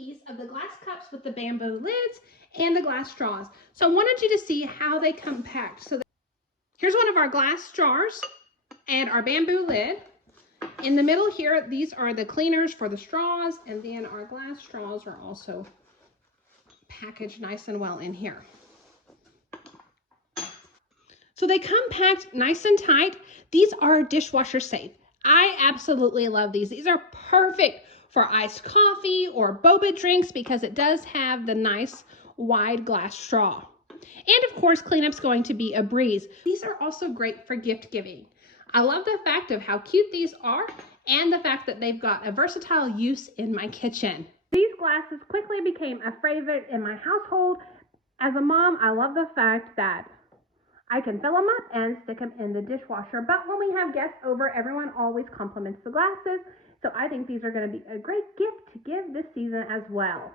ease of the glass cups with the bamboo lids and the glass straws. So I wanted you to see how they come packed. So here's one of our glass jars and our bamboo lid. In the middle here, these are the cleaners for the straws, and then our glass straws are also packaged nice and well in here. So they come packed nice and tight. These are dishwasher safe. I absolutely love these. These are perfect for iced coffee or boba drinks because it does have the nice wide glass straw. And of course, cleanup's going to be a breeze. These are also great for gift giving. I love the fact of how cute these are and the fact that they've got a versatile use in my kitchen. These glasses quickly became a favorite in my household. As a mom, I love the fact that I can fill them up and stick them in the dishwasher. But when we have guests over, everyone always compliments the glasses. So I think these are going to be a great gift to give this season as well.